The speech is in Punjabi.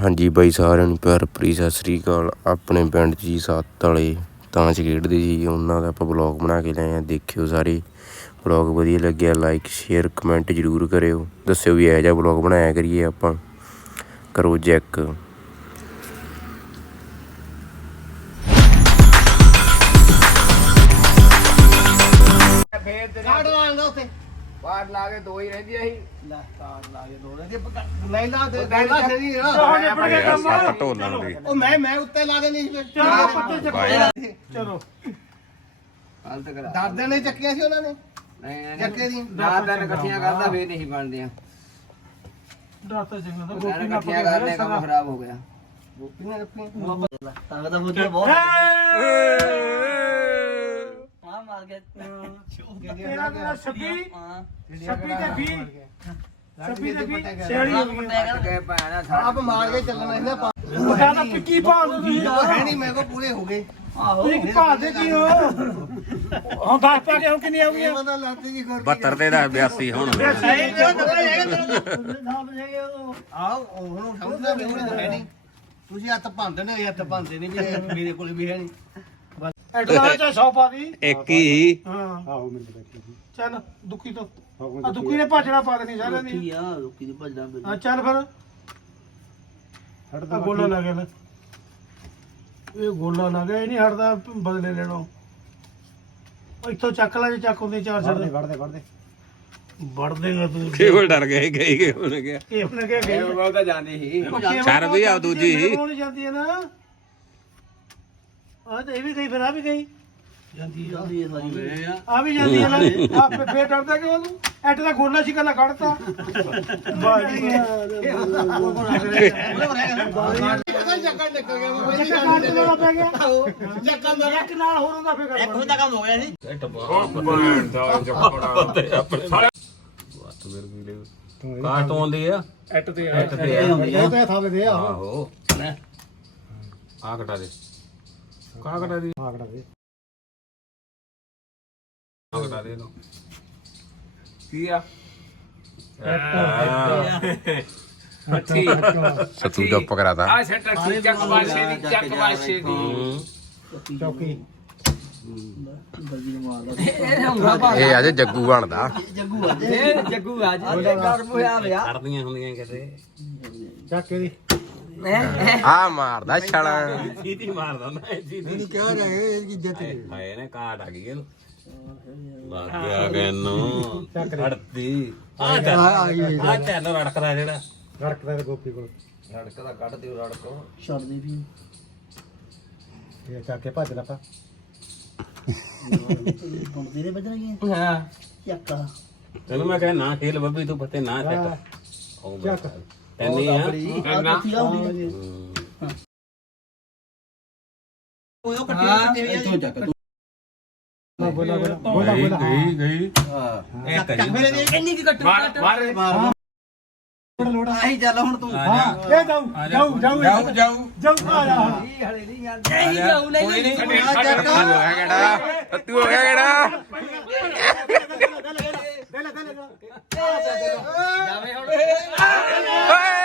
ਹਾਂਜੀ ਬਾਈ ਸਾਰਿਆਂ ਨੂੰ ਪਿਆਰ ਭਰੀ ਸਤਿ ਸ੍ਰੀ ਅਕਾਲ। ਆਪਣੇ ਪਿੰਡ 'ਚ ਜੀ ਸੱਤ ਵਾਲੇ ਤਾਂ ਚ ਖੇਡਦੇ ਜੀ ਉਹਨਾਂ ਦਾ ਆਪਾਂ ਬਲੌਗ ਬਣਾ ਕੇ ਲਿਆਏ ਆ ਦੇਖਿਓ ਸਾਰੇ। ਬਲੌਗ ਵਧੀਆ ਲੱਗਿਆ ਲਾਈਕ ਸ਼ੇਅਰ ਕਮੈਂਟ ਜ਼ਰੂਰ ਕਰਿਓ। ਦੱਸਿਓ ਵੀ ਇਹੋ ਜਿਹਾ ਬਲੌਗ ਬਣਾਇਆ ਕਰੀਏ ਆਪਾਂ। ਕਰੋ ਚੈੱਕ ਫੇਰ ਤੇਰੇ ਕਾਟ ਲਾਉਂਦਾ ਉੱਥੇ। ਬਾਹਰ ਲਾ ਕੇ ਦੋ ਹੀ ਰਹਿੰਦੀਆਂ ਸੀ। ਲੈ ਕਾਟ ਲਾ ਕੇ ਦੋ ਦੇ ਨਹੀਂ ਲਾ ਦੇ ਉਹ ਦਿਨ ਲਾ ਚੱਕ- ਸਹੀ ਨਾ ਸੱਤ ਢੋਲਣ ਦੇ ਉਹ ਮੈਂ ਮੈਂ ਉੱਤੇ ਲਾ ਦੇਣੀ ਸੀ। ਫਿਰ ਚਲੋ ਪੱਤੇ ਚੱਕੋ ਚਲੋ। ਹਾਲਤ ਕਰਾ ਦਰਦਾਂ ਨੇ ਚੱਕੀਆਂ ਸੀ ਉਹਨਾਂ ਨੇ? ਨਹੀਂ ਨਹੀਂ ਚੱਕੇ ਦੀ ਨਾ ਤਾਂ ਇਕੱਠੀਆਂ ਕਰਦਾ ਫੇਰ ਨਹੀਂ ਬਣਦੀਆਂ। ਦਾਤਾ ਸਿੰਘ ਦਾ ਉਹ ਕਹਿੰਦਾ ਇਕੱਠੀਆਂ ਕਰਨੇ ਕੰਮ ਖਰਾਬ ਹੋ ਗਿਆ। ਗੋਪੀ ਨੇ ਦਾ ਬਹੁਤ ਮਾਰ ਗਿਆ। ਤੇਰਾ ਤੇਰਾ 26 ਹਾਂ 26 ਤੇ 20 26 ਤੇ 20 ਛਿਆਲੀ ਛੇੜੀ ਹੋ ਗਈ ਕੱਟ ਕੇ ਭੈਣਾ ਛੱਡ ਆਪ ਮਾਰ ਕੇ ਚੱਲਣਾ ਇਹਨੇ ਪਾ ਉਹ ਕਹਿੰਦਾ ਪਿੱਕੀ ਪਾ ਦੋ ਤੁਸੀਂ ਉਹ ਹੈ ਨਹੀਂ ਮੇਰੇ ਕੋ ਪੂਰੇ ਹੋ ਗਏ। ਆਹੋ। ਤੁਸੀਂ ਪਾ ਦੇ ਕੀ ਹੋ ਹੁਣ ਦੱਸ ਪਾ ਕੇ ਹੁਣ ਕਿੰਨੀ ਹੋ ਗਈਆਂ? ਪਤਾ ਲੱਤੀ ਜੀ ਖੋਰ 72 ਤੇ ਦਾ 82 ਹੁਣ ਆਓ ਉਹਨੂੰ ਸਮਝਦਾ ਵੀ ਹੈ ਨਹੀਂ ਤੁਸੀਂ ਹੱਥ ਭੰਦੇ ਨੇ ਹੱਥ ਭੰਦੇ ਨਹੀਂ ਵੀ ਇਹ ਮੇਰੇ ਕੋਲ ਵੀ ਹੈ ਨਹੀਂ ਐਡਵਾਂਸ ਚ 100 ਪਾ ਦੀ। ਇੱਕ ਹੀ। ਹਾਂ। ਆਹੋ ਮਿਲ ਚੱਲ ਦੁੱਖੀ ਤੋਂ। ਆ ਦੁੱਖੀ ਨੇ ਭਾਜਣਾ ਪਾ ਦੇਣੀ ਸਾਰਿਆਂ ਦੀ ਕੀ ਆ ਲੋਕੀ ਦੀ ਭੱਜਣਾ ਬਈ ਹਾਂ ਚੱਲ ਫਿਰ। ਹਟਦਾ ਗੋਲਾ ਲੱਗ ਗਿਆ ਇਹ ਗੋਲਾ ਲੱਗ ਗਿਆ ਇਹ ਨਹੀਂ ਹਟਦਾ ਬਦਲੇ ਲੈਣੋ। ਇੱਥੋਂ ਚੱਕ ਲੈ ਜੇ ਚੱਕ ਹੁੰਦੇ ਚਾਰ ਛੱਡ। ਵੜਦੇ ਵੜਦੇ ਵੜ ਦੇਗਾ ਤੂੰ। ਕੇਵਲ ਡਰ ਗਏ ਗਈ ਗਏ ਹੁਣ ਗਿਆ। ਇਹ ਉਹਨੇ ਕਿਹਾ। ਗਈ ਉਹ ਤਾਂ ਜਾਂਦੀ ਸੀ। ਛੱਡ ਵੀ ਆ ਦੂਜੀ। ਕੌਣ ਜਾਂਦੀ ਹੈ ਨਾ। ਆ ਤੇ ਇਹ ਵੀ ਗਈ ਫਿਰ ਆ ਵੀ ਗਈ। ਜਾਂਦੀ ਆ। ਜਾਂਦੀ ਹੈ ਸਾਰੀ। ਆ। ਵੀ ਜਾਂਦੀ ਹੈ ਲੈ ਆ ਫੇ- ਫੇਰ ਡਰਦਾ ਕਿਉਂ ਤੂੰ ਐਟ ਦਾ ਗੋਲਾ ਸੀ ਕੱਲਾ ਕੱਢਤਾ। ਬਾਜੀ। ਕਾਟ ਲੈਣਾ ਪੈ ਗਿਆ ਜੱਕਾ ਦਾ ਇੱਕ ਨਾਲ ਹੋਰ ਹੁੰਦਾ ਫੇਰ ਇੱਕ ਹੁੰਦਾ ਕੰਮ ਹੋ ਗਿਆ ਸੀ ਤੋਂ ਆਉਂਦੀ ਆ ਐਟ ਤੇ ਐਟ ਤੇ ਆ ਇਹ ਤਾਂ ਥਾਵੇ ਦੇ ਆ। ਆਹੋ। ਆ ਕਟਾ ਦੇ। ਕਾ ਕਟਾ ਦੀ। ਆ ਕੜਾ ਦੇ। ਆ ਕਟਾ ਦੇ ਇਹਨੂੰ ਕੀ ਆ? ਅੱਛੀ ਸਤੂ ਜੱਪ ਕਰਾਤਾ। ਆ ਸੈਟ ਠੀਕ ਚੱਕ ਵਾਸ਼ੇ ਦੀ ਚੱਕ ਵਾਸ਼ੇ ਦੀ। ਚੌਕੀ। ਨੂੰ ਇਹ ਅੱਜ ਜੱਗੂ ਬਣਦਾ। ਜੱਗੂ ਅੱਜ। ਜੱਗੂ ਅੱਜ ਗਰਮ ਹੋਇਆ ਵਿਆ ਕਰਦੀਆਂ ਹੁੰਦੀਆਂ ਕਿਤੇ। ਚੱਕ ਇਹਦੀ ਆ ਮਾਰਦਾ ਛਾਲਾ। ਸੀਟੀ ਮਾਰਦਾ ਨਾ ਸੀਟੀ ਕਿਹਾ ਰਹੇ ਇਹ ਇੱਜ਼ਤ ਹਾਏ ਨੇ ਕਾਟ ਆ ਗਈ ਇਹਨੂੰ। ਲੱਗ ਗਿਆ ਗੈਨੂੰ ਹੜਦੀ ਆ ਚੱਲ। ਆ ਚੱਲ ਰੜਕਦਾ ਜਿਹੜਾ। ਰੜਕਦਾ ਤੇ ਗੋਪੀ ਕੋਲ। ਰੜਕਦਾ ਕੱਢ ਦਿਓ ਰੜਕੋ। ਛੱਡ ਦੇ ਵੀ। ਇਹ ਚੱਕ ਕੇ ਭੱਜ ਲੱਪਾ ਹੁਣ ਤੇਰੇ ਵੱਜਣਾ ਕੀ? ਹਾਂ। ਚੱਕ। ਤੈਨੂੰ ਮੈਂ ਕਹਿ ਨਾ ਖੇਲ ਬੱਬੀ ਤੂੰ ਪਤੇ ਨਾ ਸੈੱਟ ਉਹ ਮੈਂ ਚੱਕ। ਕਹਿੰਦੀ ਆ। ਉਹ ਕੱਟੀ ਕੱਟੀ ਇੱਥੋਂ ਚੱਕ। ਤੂੰ ਬੋਲਾ ਬੋਲਾ। ਬੋਲਾ ਬੋਲਾ। ਗਈ ਗਈ। ਹਾਂ। ਇਹ ਦੇ ਇੰਨੀ ਕੀ ਕੱਟੂ ਮਾਰ ਮਾਰ। ਆਹੀ ਚੱਲ ਹੁਣ ਤੂੰ। ਹਾਂ ਇਹ ਜਾਊ ਜਾਊ ਜਾਊ ਜਾਊ ਜਾਊ। ਜਾਊ ਆ ਜਾ। ਇਹ ਹਲੇ ਨਹੀਂ ਜਾਂਦੀ ਨਹੀਂ ਕੋਈ ਨਹੀਂ। ਤੂੰ ਹੋ ਗਿਆ ਕਿਹੜਾ? ਤੂੰ ਹੋ ਗਿਆ ਕਿਹੜਾ? dale, dale. dale.